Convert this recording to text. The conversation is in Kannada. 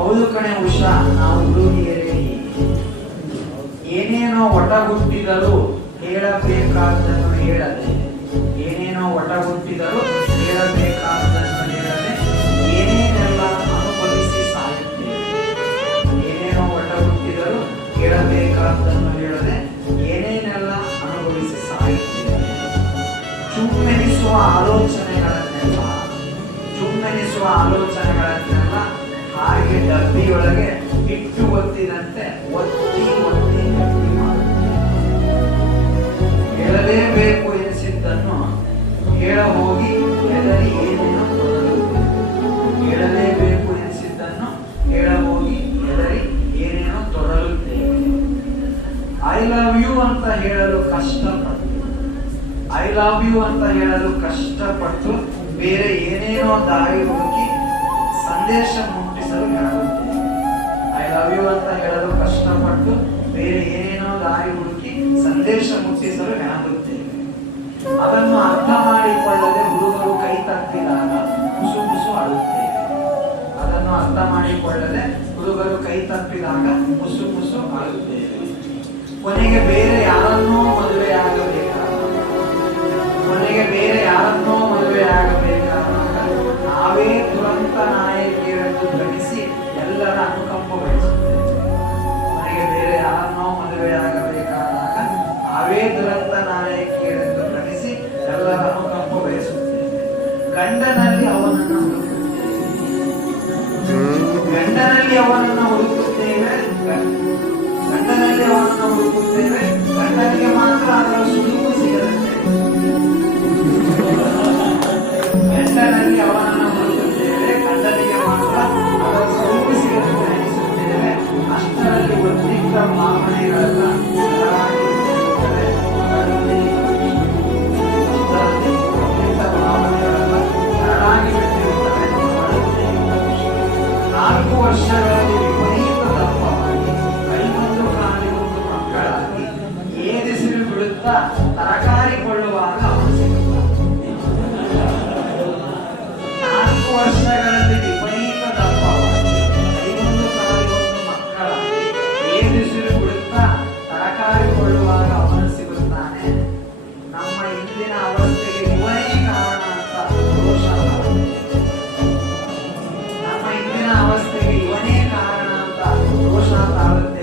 ಹೌದು ಕಣೆ ಉಷಾ, ನಾವು ಹುಡುಗಿಯರೇ ಏನೇನೋ ಒಟಗುಟ್ಟಿದರೂ ಹೇಳಬೇಕಾದ್ದನ್ನು ಹೇಳದೆ, ಏನೇನೋ ಒಟಗುಟ್ಟಿದರೂ ಹೇಳಬೇಕಾದ್ದನ್ನು ಹೇಳದೆ ಏನೇನೆಲ್ಲ ಅನುಭವಿಸಿ ಸಾಯುತ್ತೇವೆ. ಏನೇನೋ ಒಟಗುಟ್ಟಿದರೂ ಹೇಳಬೇಕಾದ್ದನ್ನು ಹೇಳದೆ ಏನೇನೆಲ್ಲ ಅನುಭವಿಸಿ ಸಾಯುತ್ತೇವೆ. ಚುಮ್ಮೆನಿಸುವ ಆಲೋಚನೆಗಳನ್ನೆಲ್ಲ ಹಾಗೆ ಡಬ್ಬಿಯೊಳಗೆ ಇಟ್ಟು ಒತ್ತಿದಂತೆ ಒತ್ತಿ ಒತ್ತಿ ಗಟ್ಟಿ ಮಾಡುತ್ತೇವೆ. ಹೇಳಲೇಬೇಕು ಎನಿಸಿದ್ದನ್ನು ಹೇಳ ಹೋಗಿ ಹೆದರಿ ಏನೇನೋ ತೊಡಲುತ್ತೇವೆ. ಹೇಳಲೇಬೇಕು ಎನಿಸಿದ್ದನ್ನು ಹೇಳ ಹೋಗಿ ಹೆದರಿ ಏನೇನೋ ತೊಡಲುತ್ತೇವೆ. ಐ ಲವ್ ಯು ಅಂತ ಹೇಳಲು ಕಷ್ಟಪಟ್ಟು ಬೇರೆ ಏನೇನೋ ದಾರಿ ಹುಡುಕಿ ಸಂದೇಶ ಮುಟ್ಟಿಸಲು ಹೆಣಗುತ್ತೇವೆ. ಐ ಲವ್ ಯು ಅಂತ ಹೇಳಲು ಕಷ್ಟಪಟ್ಟು ಬೇರೆ ಏನೇನೋ ದಾರಿ ಹುಡುಕಿ ಸಂದೇಶ ಮುಟ್ಟಿಸಲು ಹೆಣಗುತ್ತೇವೆ. ಅದನ್ನು ಅರ್ಥ ಮಾಡಿಕೊಳ್ಳದೆ ಹುಡುಗರು ಕೈ ತಪ್ಪಿದಾಗ ಮುಸು ಮುಸು ಅಳುತ್ತೇವೆ. ಅದನ್ನು ಅರ್ಥ ಮಾಡಿಕೊಳ್ಳದೆ ಹುಡುಗರು ಕೈ ತಪ್ಪಿದಾಗ ಮುಸು ಮುಸು ಅಳುತ್ತೇವೆ. ಕೊನೆಗೆ ಬೇರೆ ಯಾರನ್ನೋ ಮದುವೆಯಾಗಬೇಕಾದಾಗ ನಾವೇ ದುರಂತ ನಾಯಕಿಯರೆಂದು ಧರಿಸಿ ಎಲ್ಲರ ಅನುಕಂಪ ಬಯಸುತ್ತೇವೆ. ಕೊನೆಗೆ ಬೇರೆ ಯಾರನ್ನೋ ಮದುವೆಯಾಗಬೇಕಾದಾಗ ನಾವೇ ದುರಂತ ನಾಯಕಿಯರೆಂದು ಧರಿಸಿ ಎಲ್ಲರ ಅನುಕಂಪ ಬಯಸುತ್ತೇವೆ. ಗಂಡನಲ್ಲಿ ಅವನನ್ನು ಹುಡುಕುತ್ತೇವೆ. ಗಂಡನಿಗೆ ಮಾತ್ರ ಅದರ ಸುಳಿವು ಸಿಗದಂತೆ. ಗಂಡನಲ್ಲಿ ಅವನನ್ನು ಹುಡುಕುತ್ತೇವೆ, ಗಂಡನಿಗೆ ಮಾತ್ರ ಅದರ ಸುಳಿವು ಸಿಗದಂತೆ ಅನಿಸುತ್ತೇವೆ. ಅಷ್ಟರಲ್ಲಿ ಒತ್ತಿಟ್ಟ ಭಾವನೆಗಳೆಲ್ಲ ಸರಳಾಗಿ ಬಿಟ್ಟಿರುತ್ತವೆ. 4 ವರ್ಷಗಳಲ್ಲಿ ವಿಪರೀತ ದಪ್ಪವಾಗಿ ಕೈಗೊಂದು ಕಾಲಿಗೊಂದು ಮಕ್ಕಳಾಗಿ ಏದಿಸಿರು ಬಿಡುತ್ತಾ ತರಕಾರಿ ಕೊಳ್ಳುವಾಗ ಅವನು ಸಿಗುತ್ತಾನೆ. 4 ವರ್ಷಗಳಲ್ಲಿ ವಿಪರೀತ ದಪ್ಪವಾಗಿ ಕೈಗೊಂದು ಕಾಲಿಗೊಂದು ಮಕ್ಕಳಾಗಿ ಏದಿಸಿರು ಬಿಡುತ್ತಾ ತರಕಾರಿ ಕೊಳ್ಳುವಾಗ ಅವನು ಸಿಗುತ್ತಾನೆ. ನಮ್ಮ ಇಂದಿನ ಅವಸ್ಥೆಗೆ ಇವನೇ ಕಾರಣ ಅಂತ ದೋಷ ತಾಳುತ್ತೇವೆ.